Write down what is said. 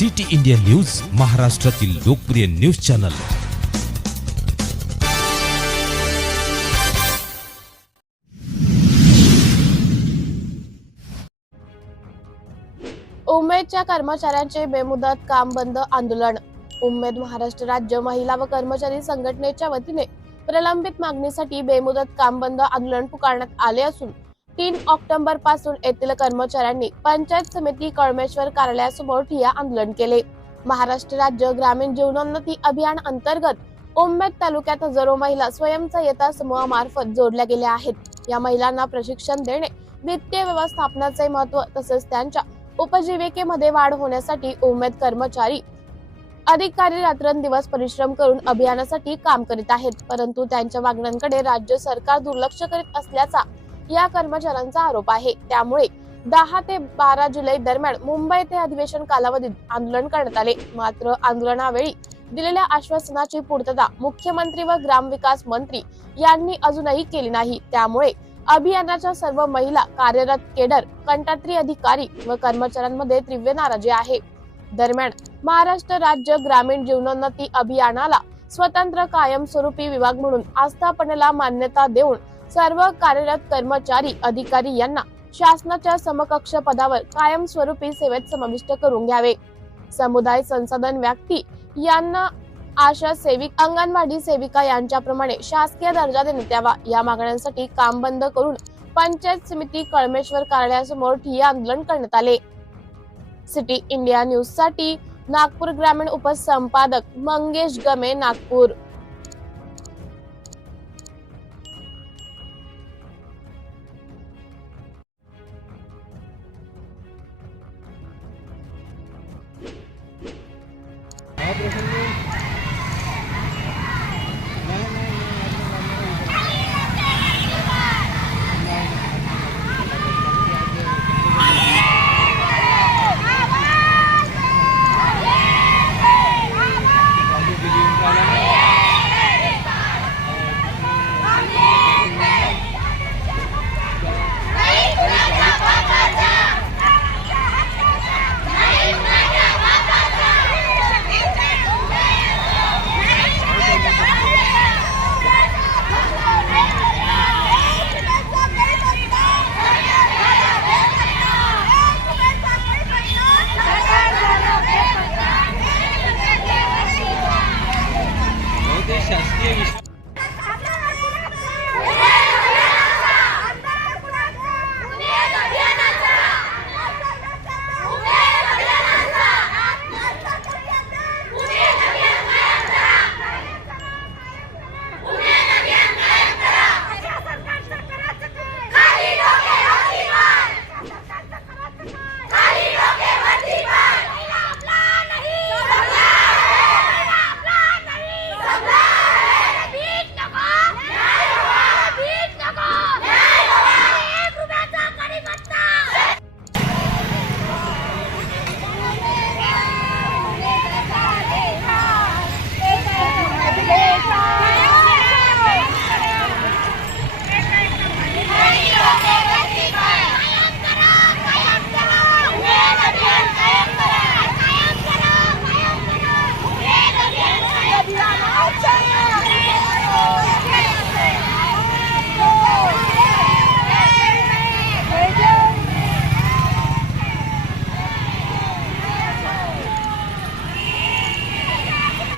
City India news महाराष्ट्रातील लोकप्रिय news channel. उमेदच्या कर्मचाऱ्यांचे बेमुदत काम बंद आंदोलन. उमेद महाराष्ट्र राज्य महिला व कर्मचारी संघटनेच्या वतीने प्रलंबित मागणीसाठी बेमुदत काम बंद आंदोलन पुकारण्यात आले असून तीन ऑक्टोबरपासून येथील कर्मचाऱ्यांनी पंचायत समिती कळमेश्वर कार्यालयासमोर ठिया आंदोलन केले. महाराष्ट्र राज्य ग्रामीण जीवनोन्नती अभियान अंतर्गत उमेद तालुक्यात हजारो महिला स्वयंसहाय्यता समूहामार्फत जोडल्या गेल्या आहेत. या महिलांना प्रशिक्षण देणे वित्तीय व्यवस्थापनाचे महत्त्व तसेच त्यांच्या उपजीविकेमध्ये वाढ होण्यासाठी उमेद कर्मचारी अधिकारी रात्रंदिवस परिश्रम करून अभियानासाठी काम करीत आहेत. परंतु त्यांच्या मागण्यांकडे राज्य सरकार दुर्लक्ष करीत असल्याचा या कर्मचाऱ्यांचा आरोप आहे. त्यामुळे दहा ते बारा जुलै दरम्यान मुंबई ते अधिवेशन कालावधीत आंदोलन करण्यात आले. मात्र आंदोलनावेळी दिलेल्या आश्वासनाची पूर्तता मुख्यमंत्री व ग्रामविकास मंत्री यांनी अजूनही केली नाही. त्यामुळे अभियानाच्या सर्व महिला कार्यरत केडर कंटात्री अधिकारी व कर्मचाऱ्यांमध्ये तीव्र नाराजी आहे. दरम्यान महाराष्ट्र राज्य ग्रामीण जीवनोन्नती अभियानाला स्वतंत्र कायमस्वरूपी विभाग म्हणून आस्थापनेला मान्यता देऊन सर्व कार्यरत कर्मचारी अधिकारी यांना शासनाच्या समकक्ष पदावर कायमस्वरूपी सेवेत समाविष्ट करून घ्यावे. समुदाय संसाधन व्यक्ती यांना आशा सेविक अंगणवाडी सेविका यांच्याप्रमाणे शासकीय दर्जा देण्यात यावा. या मागण्यांसाठी काम बंद करून पंचायत समिती कळमेश्वर कार्यालयासमोर ठिय्या आंदोलन करण्यात आले. सिटी इंडिया न्यूजसाठी नागपूर ग्रामीण उपसंपादक मंगेश गमे नागपूर.